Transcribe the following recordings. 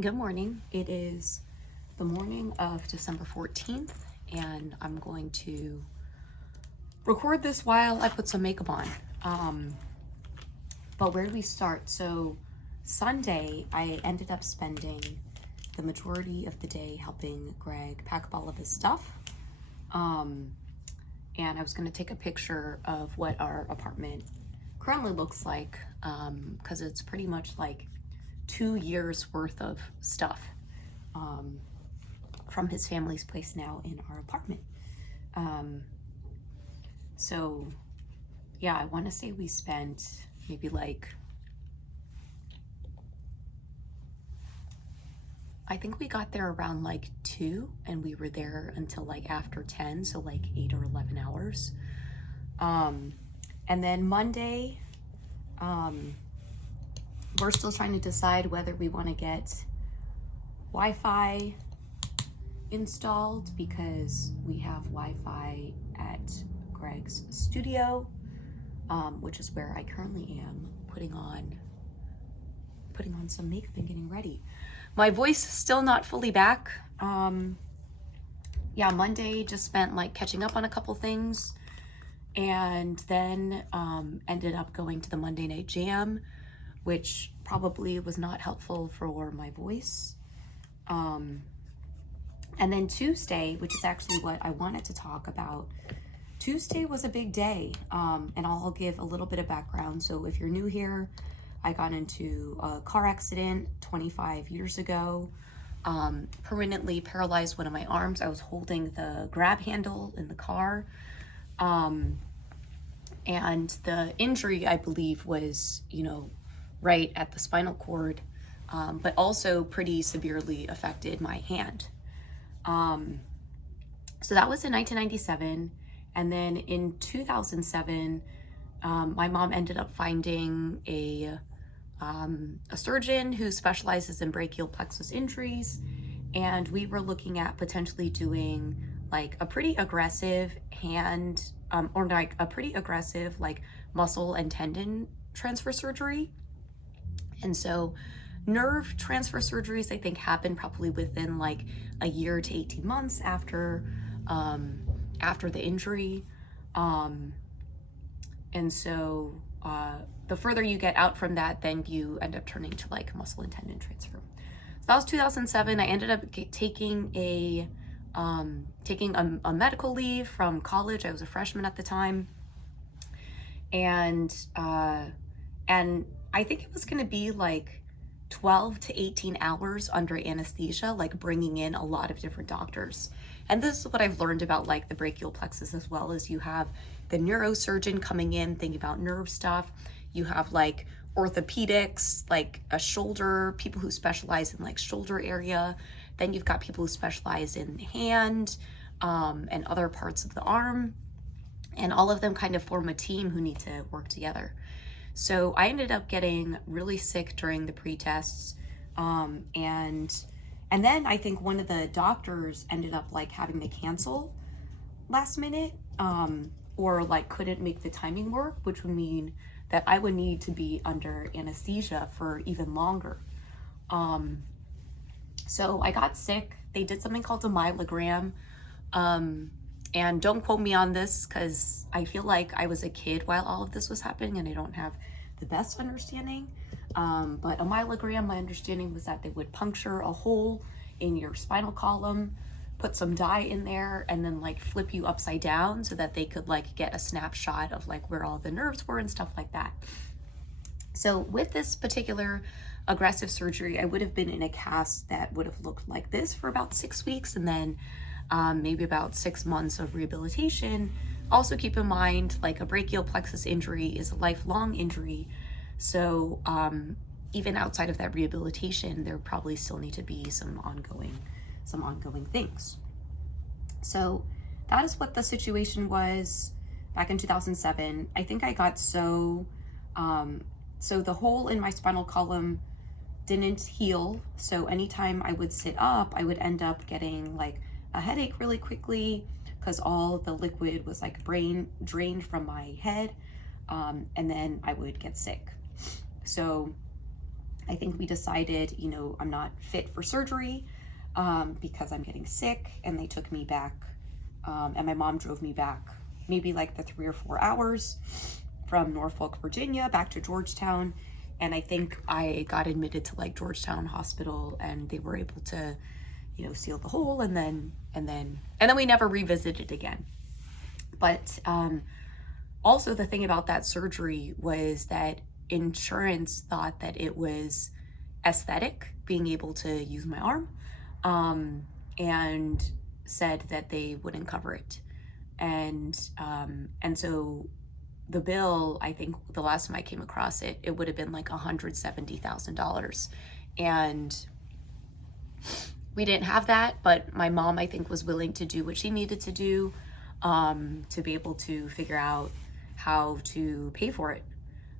Good morning. It is the morning of December 14th, and I'm going to record this while I put some makeup on. But where do we start? So Sunday, I ended up spending the majority of the day helping Greg pack up all of his stuff. And I was going to take a picture of what our apartment currently looks like, because it's pretty much like 2 years worth of stuff from his family's place now in our apartment. So yeah, I want to say we spent maybe I think we got there around 2 and we were there until after 10, so 8 or 11 hours. And then Monday, we're still trying to decide whether we want to get Wi-Fi installed because we have Wi-Fi at Greg's studio, which is where I currently am putting on some makeup and getting ready. My voice is still not fully back. Yeah, Monday just spent catching up on a couple things, and then ended up going to the Monday Night Jam, which probably was not helpful for my voice. And then Tuesday, which is actually what I wanted to talk about. Tuesday was a big day, and I'll give a little bit of background. So if you're new here, I got into a car accident 25 years ago, permanently paralyzed one of my arms. I was holding the grab handle in the car, and the injury, I believe, was, right at the spinal cord, but also pretty severely affected my hand. So that was in 1997. And then in 2007, my mom ended up finding a surgeon who specializes in brachial plexus injuries. And we were looking at potentially doing a pretty aggressive hand, or a pretty aggressive muscle and tendon transfer surgery. And so nerve transfer surgeries, I think, happen probably within a year to 18 months after the injury. And so the further you get out from that, then you end up turning to muscle and tendon transfer. So that was 2007. I ended up taking a medical leave from college. I was a freshman at the time. And I think it was going to be 12 to 18 hours under anesthesia, bringing in a lot of different doctors. And this is what I've learned about the brachial plexus as well, is you have the neurosurgeon coming in thinking about nerve stuff. You have orthopedics, a shoulder, people who specialize in shoulder area. Then you've got people who specialize in hand, and other parts of the arm. And all of them kind of form a team who need to work together. So I ended up getting really sick during the pre-tests, and then I think one of the doctors ended up having to cancel last minute, or couldn't make the timing work, which would mean that I would need to be under anesthesia for even longer. So I got sick. They did something called a myelogram, and don't quote me on this because I feel like I was a kid while all of this was happening and I don't have the best understanding. But a myelogram, my understanding was that they would puncture a hole in your spinal column, put some dye in there, and then flip you upside down so that they could get a snapshot of where all the nerves were and stuff like that. So with this particular aggressive surgery, I would have been in a cast that would have looked like this for about 6 weeks, and then maybe about 6 months of rehabilitation. Also keep in mind, a brachial plexus injury is a lifelong injury. So even outside of that rehabilitation, there probably still need to be some ongoing things. So that is what the situation was back in 2007. I think I got so the hole in my spinal column didn't heal. So anytime I would sit up, I would end up getting a headache really quickly because all the liquid was drained from my head, and then I would get sick. So I think we decided, I'm not fit for surgery because I'm getting sick, and they took me back, and my mom drove me back maybe like the 3 or 4 hours from Norfolk, Virginia, back to Georgetown. And I think I got admitted to like Georgetown Hospital, and they were able to, seal the hole, and then we never revisited again. But also the thing about that surgery was that insurance thought that it was aesthetic, being able to use my arm, and said that they wouldn't cover it. And so the bill, I think the last time I came across it, it would have been like $170,000. And we didn't have that, but my mom, I think, was willing to do what she needed to do to be able to figure out how to pay for it.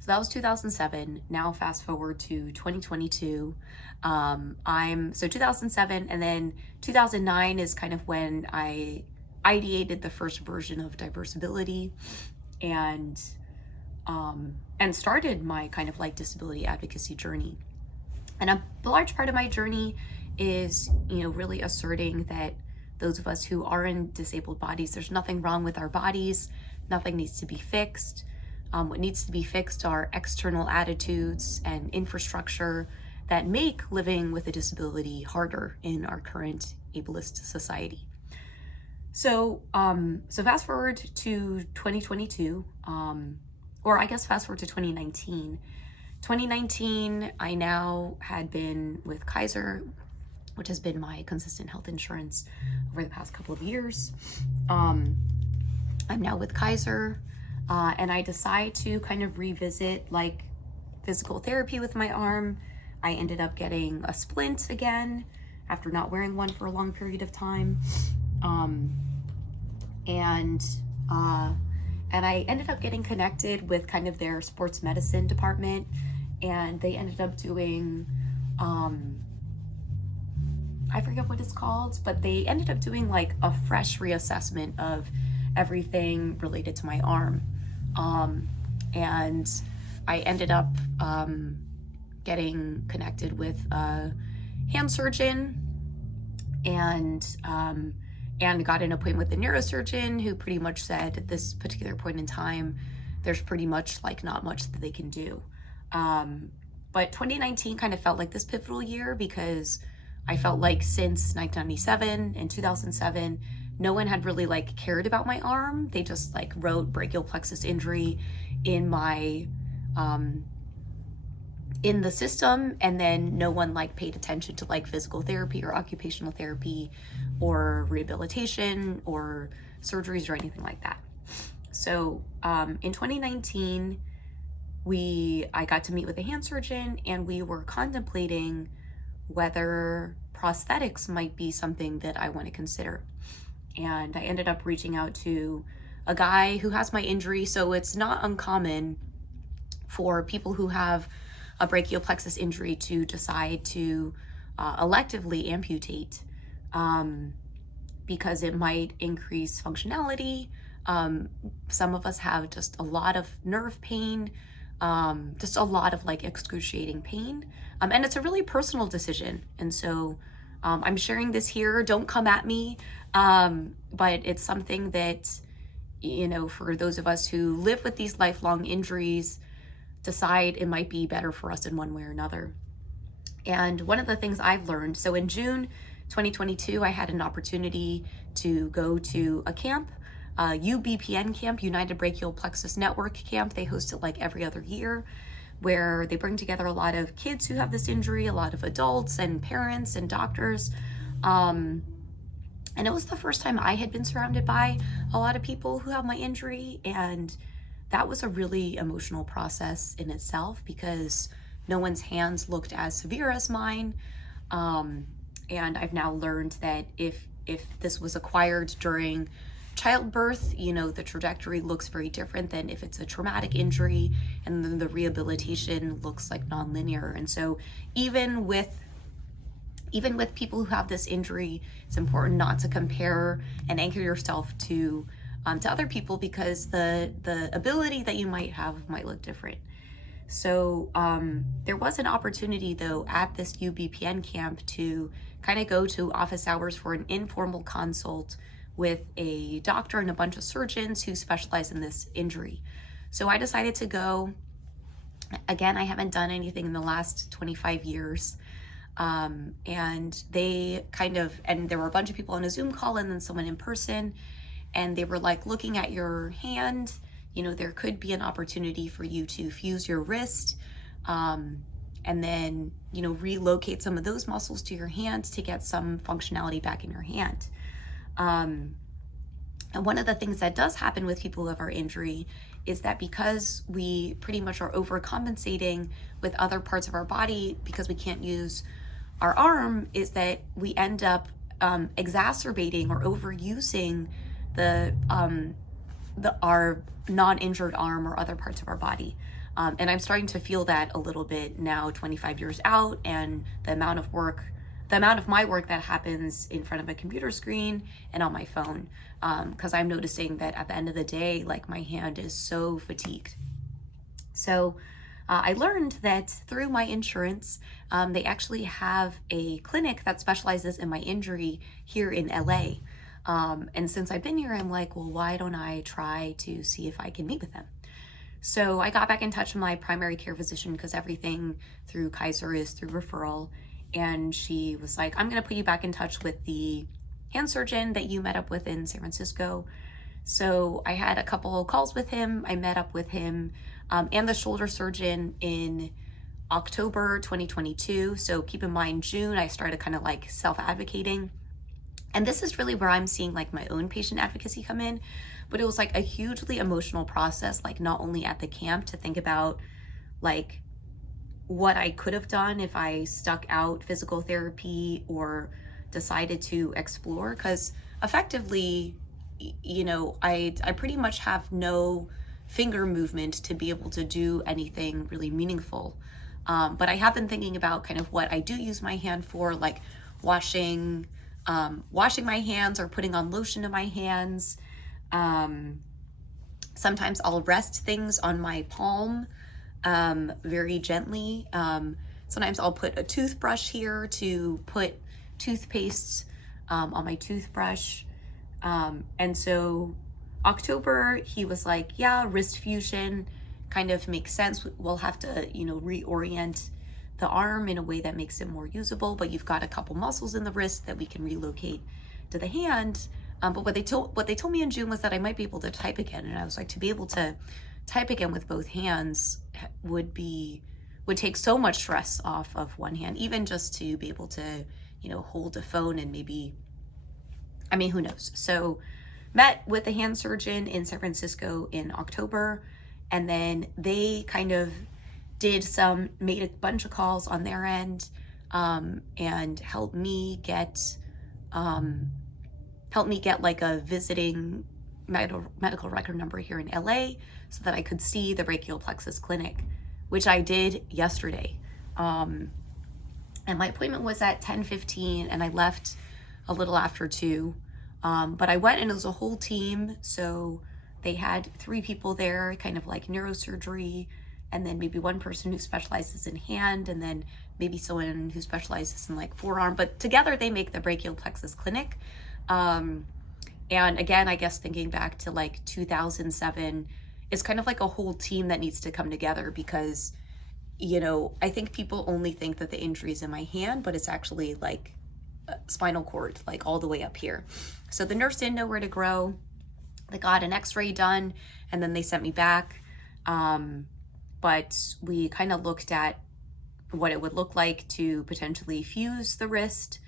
So that was 2007. Now fast forward to 2022. 2007, and then 2009 is kind of when I ideated the first version of Diversability, and started my kind of like disability advocacy journey. And a large part of my journey is, really asserting that those of us who are in disabled bodies, there's nothing wrong with our bodies. Nothing needs to be fixed. What needs to be fixed are external attitudes and infrastructure that make living with a disability harder in our current ableist society. So fast forward to 2022, or I guess fast forward to 2019. 2019, I now had been with Kaiser, which has been my consistent health insurance over the past couple of years. I'm now with Kaiser, and I decide to kind of revisit like physical therapy with my arm. I ended up getting a splint again after not wearing one for a long period of time. And I ended up getting connected with kind of their sports medicine department, and they ended up doing, I forget what it's called, but they ended up doing like a fresh reassessment of everything related to my arm. And I ended up getting connected with a hand surgeon, and got an appointment with a neurosurgeon who pretty much said at this particular point in time, there's pretty much like not much that they can do. But 2019 kind of felt like this pivotal year, because I felt like since 1997 and 2007, no one had really like cared about my arm. They just like wrote brachial plexus injury in my, in the system, and then no one like paid attention to like physical therapy or occupational therapy or rehabilitation or surgeries or anything like that. So in 2019, I got to meet with a hand surgeon, and we were contemplating whether prosthetics might be something that I want to consider. And I ended up reaching out to a guy who has my injury. So it's not uncommon for people who have a brachial plexus injury to decide to electively amputate, because it might increase functionality. Some of us have just a lot of nerve pain, just a lot of like excruciating pain. And it's a really personal decision. And so I'm sharing this here. Don't come at me. But it's something that, for those of us who live with these lifelong injuries, decide it might be better for us in one way or another. And one of the things I've learned, so in June 2022, I had an opportunity to go to a camp, UBPN camp, United Brachial Plexus Network camp. They host it like every other year, where they bring together a lot of kids who have this injury, a lot of adults and parents and doctors. And it was the first time I had been surrounded by a lot of people who have my injury. And that was a really emotional process in itself, because no one's hands looked as severe as mine. And I've now learned that if this was acquired during childbirth, the trajectory looks very different than if it's a traumatic injury, and then the rehabilitation looks like nonlinear. And so even with people who have this injury, it's important not to compare and anchor yourself to other people, because the ability that you might have might look different. So there was an opportunity though at this UBPN camp to kind of go to office hours for an informal consult with a doctor and a bunch of surgeons who specialize in this injury. So I decided to go. Again, I haven't done anything in the last 25 years. And they kind of, and there were a bunch of people on a Zoom call and then someone in person, and they were like, looking at your hand, you know, there could be an opportunity for you to fuse your wrist, and then, you know, relocate some of those muscles to your hand to get some functionality back in your hand. And one of the things that does happen with people who have our injury is that because we pretty much are overcompensating with other parts of our body because we can't use our arm, is that we end up exacerbating or overusing our non-injured arm or other parts of our body. And I'm starting to feel that a little bit now, 25 years out, and the amount of my work that happens in front of a computer screen and on my phone, because I'm noticing that at the end of the day, like, my hand is so fatigued. So I learned that through my insurance, they actually have a clinic that specializes in my injury here in LA. And since I've been here, I'm like, well, why don't I try to see if I can meet with them? So I got back in touch with my primary care physician, because everything through Kaiser is through referral. And she was like, I'm going to put you back in touch with the hand surgeon that you met up with in San Francisco. So I had a couple calls with him. I met up with him and the shoulder surgeon in October 2022. So keep in mind, June, I started kind of like self-advocating. And this is really where I'm seeing like my own patient advocacy come in. But it was like a hugely emotional process, like not only at the camp to think about like what I could have done if I stuck out physical therapy or decided to explore, because effectively, you know, I pretty much have no finger movement to be able to do anything really meaningful. But I have been thinking about kind of what I do use my hand for, like washing my hands or putting on lotion to my hands. Sometimes I'll rest things on my palm very gently. Sometimes I'll put a toothbrush here to put toothpaste on my toothbrush. And so October, he was like, yeah, wrist fusion kind of makes sense. We'll have to, you know, reorient the arm in a way that makes it more usable, but you've got a couple muscles in the wrist that we can relocate to the hand. But what they told me in June was that I might be able to type again. And I was like, to be able to type again with both hands would take so much stress off of one hand, even just to be able to, you know, hold a phone and maybe, I mean, who knows? So met with the hand surgeon in San Francisco in October, and then they kind of made a bunch of calls on their end, and helped me get like a visiting medical record number here in LA so that I could see the brachial plexus clinic, which I did yesterday. And my appointment was at 10:15 and I left a little after 2. But I went and it was a whole team. So they had 3 people there, kind of like neurosurgery, and then maybe one person who specializes in hand, and then maybe someone who specializes in like forearm. But together they make the brachial plexus clinic. And again, I guess thinking back to like 2007, it's kind of like a whole team that needs to come together, because, you know, I think people only think that the injury is in my hand, but it's actually like spinal cord, like all the way up here. So the nurse didn't know where to grow. They got an x-ray done and then they sent me back. But we kind of looked at what it would look like to potentially fuse the wrist.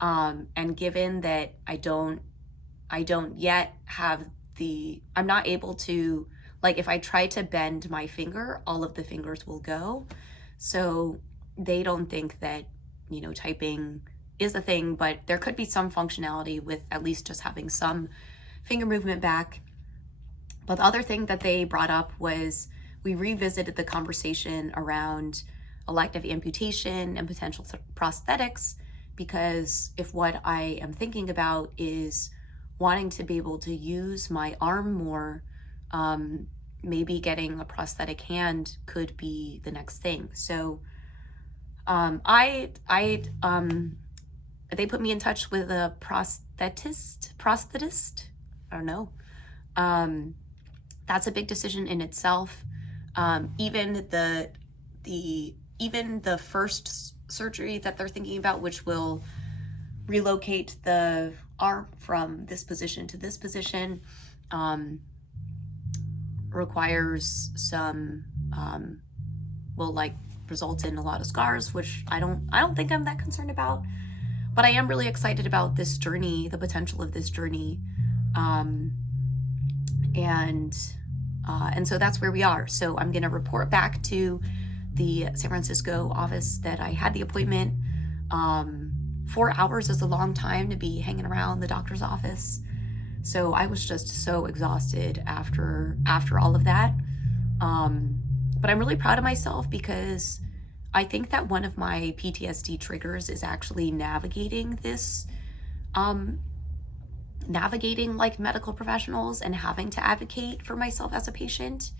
And given that I don't yet have I'm not able to, like, if I try to bend my finger, all of the fingers will go. So they don't think that, you know, typing is a thing, but there could be some functionality with at least just having some finger movement back. But the other thing that they brought up was we revisited the conversation around elective amputation and potential prosthetics, because if what I am thinking about is wanting to be able to use my arm more, maybe getting a prosthetic hand could be the next thing. So they put me in touch with a prosthetist. I don't know. That's a big decision in itself. Even the first surgery that they're thinking about, which will relocate the arm from this position to this position, requires some, will like result in a lot of scars, which I don't think I'm that concerned about. But I am really excited about this journey, the potential of this journey. And so that's where we are. So I'm going to report back to the San Francisco office that I had the appointment. 4 hours is a long time to be hanging around the doctor's office. So I was just so exhausted after all of that. But I'm really proud of myself because I think that one of my PTSD triggers is actually navigating this, navigating like medical professionals and having to advocate for myself as a patient.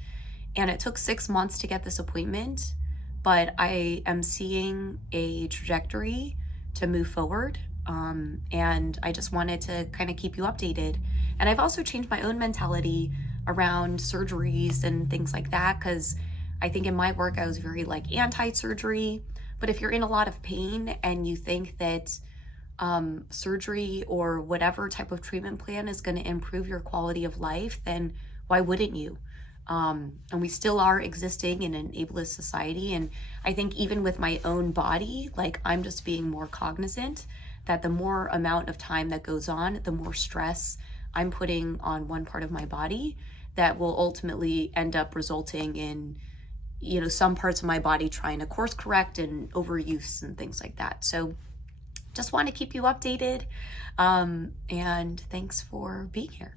And it took 6 months to get this appointment, but I am seeing a trajectory to move forward. And I just wanted to kind of keep you updated. And I've also changed my own mentality around surgeries and things like that, because I think in my work I was very like anti-surgery. But if you're in a lot of pain and you think that surgery or whatever type of treatment plan is going to improve your quality of life, then why wouldn't you? And we still are existing in an ableist society. And I think even with my own body, like I'm just being more cognizant that the more amount of time that goes on, the more stress I'm putting on one part of my body that will ultimately end up resulting in, you know, some parts of my body trying to course correct and overuse and things like that. So just want to keep you updated. And thanks for being here.